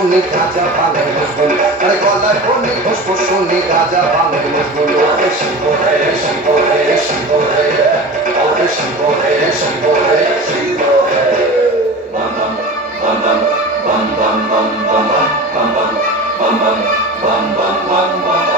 শুনি গাঁজা ভাঙে মজগুল আরে গলায় ফোনে খুশবু শুনি গাঁজা ভাঙে মজগুল ওরে শিব হে শিব হে শিব হে ওরে শিব হে শিব হে শিব হে বাম বাম বাম বাম বাম বাম বাম বাম বাম বাম বাম বাম বাম বাম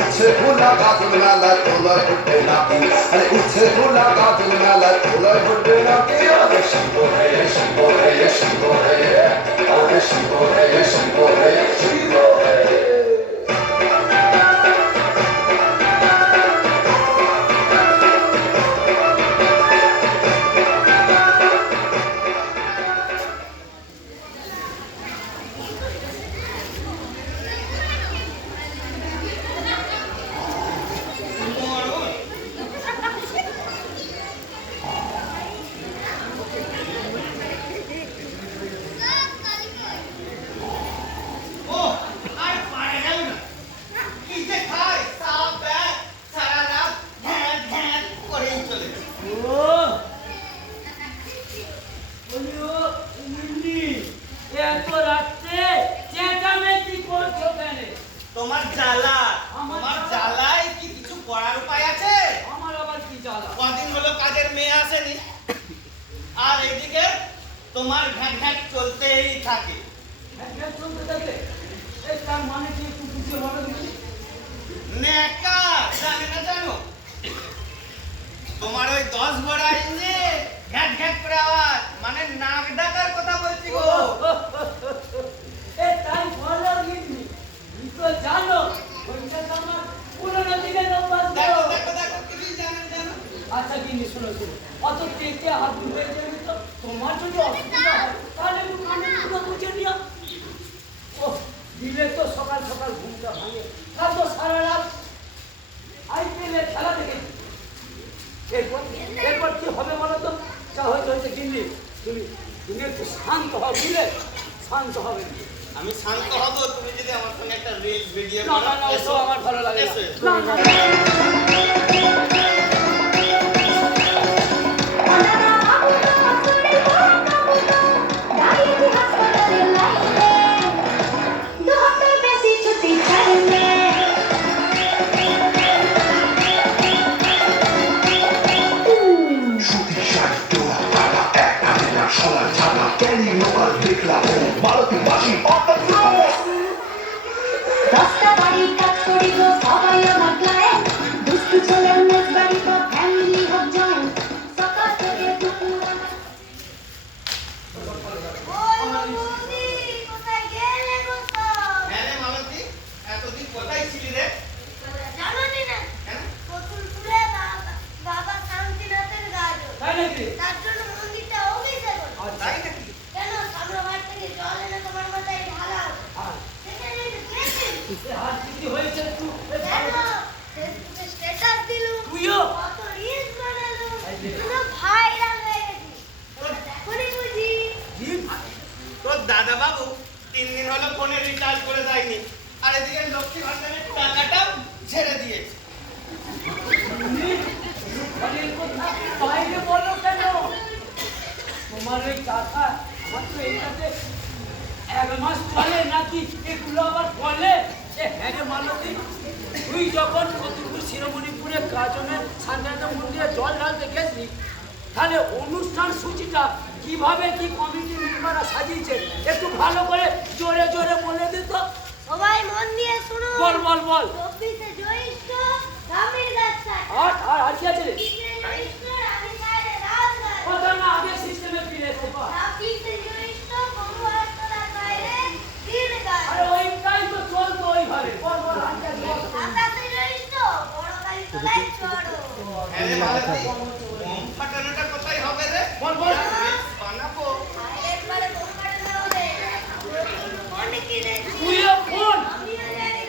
উঠছে খোলা গাজল মেলায় তোলায় উঠবে নাকি আরে উঠছে খোলা গাজল মেলায় তোলায় উঠবে নাকি আরে শিব হে শিব হে শিব হে আরে শিব হে শিব হে শিব হে তোমার জ্বালা তোমার জ্বালায় কি কিছু করার উপায় আছে? আমার আবার কি জ্বালা? কদিন হলো কাজের মেয়ে আসেনি আর এইদিকে তোমার ঘ্যাট ঘ্যাট চলতেই থাকে। ঘ্যাট চলতে থাকে? এই তার মানে কি একটু বুঝিয়ে বলো দেখি। নেকা জানে না জানো? তোমার ওই 10 বড়া ইঞ্জিন ঘ্যাট ঘ্যাট করে আওয়াজ মানে নাক ডাকার কথা বলছি গো। এ তাই বলো গিন্নি, তুমি তো জানো ওইটা তো আমার পুরনো দিনের অভ্যাস। দেখো দেখো দেখো কি জানো? আচ্ছা গিন্নি শোনো শোনো, অত তেতে হাত ধুয়ে যাবে তো তোমার যদি অসুবিধা হয় তাহলে একটু কানে পুরো বুঝে নিও। ও দিলে তো সকাল সকাল ঘুমটা ভাঙে, কাল তো সারা রাত আইপিএলের খেলা দেখে। এরপর কি হবে বলো তো? যা হয়েছে হয়েছে গিন্নি, তুমি একটু শান্ত হও, বুঝলে? শান্ত হবে। আমি শান্ত হব তুমি যদি আমার সঙ্গে একটা রিলস ভিডিও না না না, ওসব আমার ভালো লাগে না। না না রাস্তা বাড়ি কাজ করিব সবাই আমার ক্লায়েন্ট দুষ্টু ছেলে মেয়ে বাড়ি তো ফ্যামিলি হোক জয়েন্ট সকাল থেকে দুপুর কোথায় গেলে গো? হ্যাঁ রে মালতী, এতদিন কোথায় ছিলি রে? জানো না কতুল ফুলে বাবা শান্তিনাথের গাজর তাই নাকি? তার জন্য মন্দিরটা অভিষেক করো। তাই নাকি? কেন সামনে বাড়ি থেকে জল এনে তোমার মাথায় ঢালাও? সেখানে এ হাত কি হয়েছে একটু? কেন ফেসবুকে স্ট্যাটাস দিলু, তুইও? কত রিলস বানালু, পুরো ভাইরাল হয়ে গেছি। তোমরা দেখোনি বুঝি? তোর দাদা বাবু 3 দিন হলো ফোনে রিচার্জ করে দেয়নি আর এদিকে লক্ষ্মী ভান্ডারের টাকাটাও ছেড়ে দিয়েছে। অনেক কথা বাইরে বলো কেন? তোমার ওই কথা আমার তো এইটাতে 1 মাস চলে নাকি এগুলো আবার বলে? হ্যাঁ রে মালতী, তুই যখন ফতুরপুর শিরোমণিপুরে গাজনের শান্তিনাথ মন্দিরে জল ঢালতে গেছিলি, তাহলে অনুষ্ঠান সূচিটা কিভাবে কি কমিটি মেম্বাররা সাজিয়েছে একটু ভালো করে জোরে জোরে বলে দিত। সবাই মন দিয়ে শুনুন। বল বল বল। 24শে জ্যৈষ্ঠ রামের গাছটা, আর কি আছে রে? 25শে রানী গায়ে রাত গায়ে, কথা না আগে সিস্টেমে ফিরে এসে পা। 26শে জ্যৈষ্ঠ গরুয়ার তলার বাইরে দিন গায়ে, আরে ওইটাই তো চলতো ওইভাবে। বল বল আর কি আছে? 27শে জ্যৈষ্ঠ বড় গাড়ি তলায় চড়ো। হ্যাঁ রে মালতী, বোম ফাটানোটা কোথায় হবে রে? বল বল। বানাবো। একবারে বোম্বারে না হলে অনেক কিনে তুইও ফোন, আমিও জানি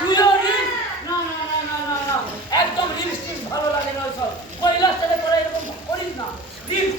তুইও রিল। না না না না না না, একদম রিল ভালো লাগে না ওইসব। কৈলাস থেকে তোরা এরকম করিস না। রিল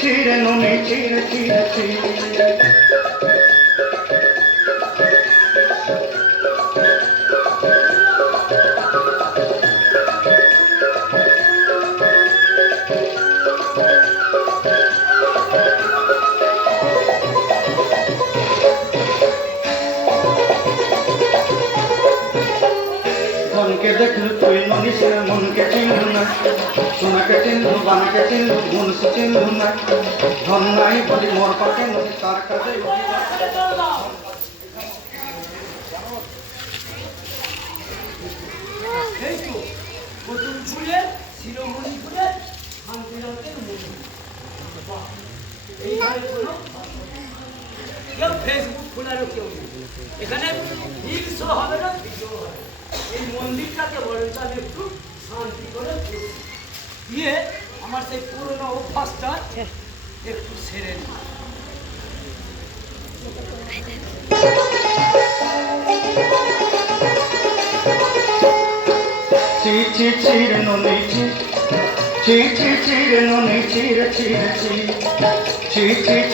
চিরে নুনি চিরে চিরে চিরে মনকে দেখলু তুই মনীষের মনকে চিনলু না সোনাকে চিনলু বানাকে চিনলু মনুষ্য চিনলু না ধন নাই বলি মোর পাকে নদী তার কাছে এই তো নতুন ফুলের শিরোমণি ফুলের শান্তিনাথের মন্দির। বাহ! এইখানে কোনো কেউ ফেসবুক খোলারও কেউ নেই। এখানে রিলসও হবে না, ভিডিও হবে না। এই মন্দিরটাকে বরঞ্চ আমি একটু শান্তি করে দিয়ে আমার সেই পুরোনো অভ্যাসটা একটু সেরে নিই। চিরে নুনি চিরে নুনি চিরে চিরে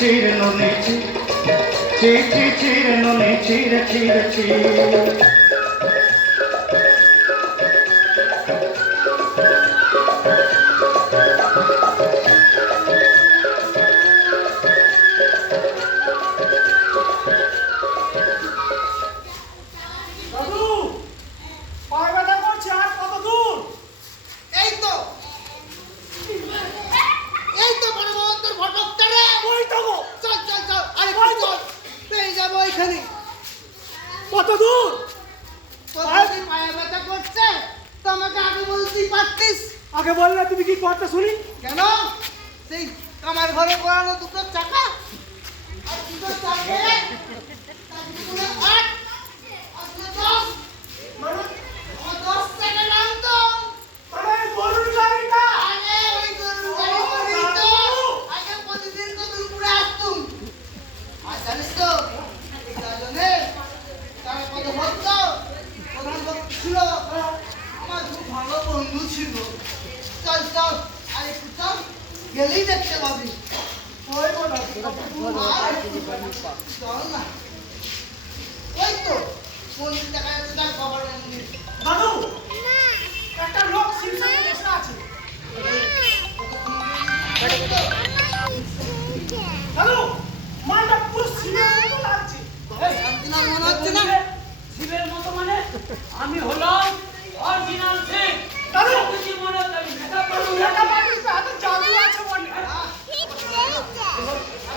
চিরে নুনি চিরে নুনি চিরে চিরে চিরে দাদু পায়ে ব্যথা করছে, আর কত দূর? এই তো বড় বাবা তোর ভটকটা রে ওই তো গো। চল চল চল আরে ওই তো। চল পেয়ে যাবো এখানে কত দূর? তোর যদি পায়ে ব্যথা করছে তো আমাকে আগে বলতেই পারতিস আগে বললে তুমি কি করতে শুনি? কেন সেই আমার ঘরে করানো দুটো চাকা আর দুটো চাকে তার দুটো আট আর দুটো 10 মানে 10 টাকা দাম তো মানে গরুর গাড়িটা। আরে ওই গরুর গাড়ি করি তো আগে প্রতিদিন তো দুপুরে আসতুম আর জানিস তো এই গাজনে তার কত ভক্ত প্রধান ভক্ত ছিল আমার খুব ভালো বন্ধু ছিল চল চল আর একটু চল গেলেই দেখতে পাবি ওই বলো। আর চল না ওই তো মন্দির দেখা যাচ্ছে তার বাবার মন্দির দাদু একটা লোক শিবসানে বসে আছে। দাদু মালটা পুরো শিবের মতো লাগছে। এই, শান্তিনাথ মনে হচ্ছে না শিবের মতো মানে আমি হলাম অরিজিনাল শিব। দাদু! কি মনে হচ্ছে আমি মেকআপ করবো? একটা মানুষ হাতে জাদু আছে বলে।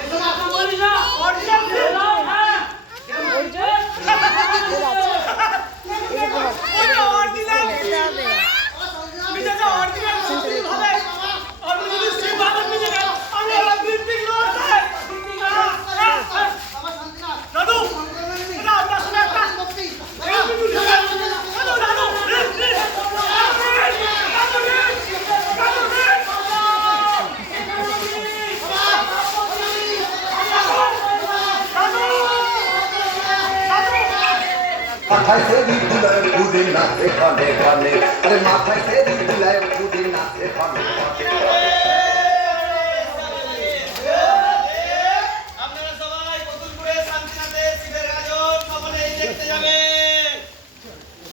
এসব কথা বলিস না। Original শিব। হলাম, হ্যাঁ। কেমন হয়েছে? ওটা original শিব। নিজে যে original শিব হবে, আমি যদি শিব বাবার নিচে গেলাম, আমি হলাম বৃত্তিক লোক। বাবা শান্তিনাথ দাদু! শান্তিনাথ এটা আপনার সঙ্গে একটা এই বিটু ঢুকে আছে। দাদু, দাদু, মাথায় সেরি ফুলায় ফুদিন না এখানে এখানে আরে মাথায় সেরি ফুলায় ফুদিন না এখানে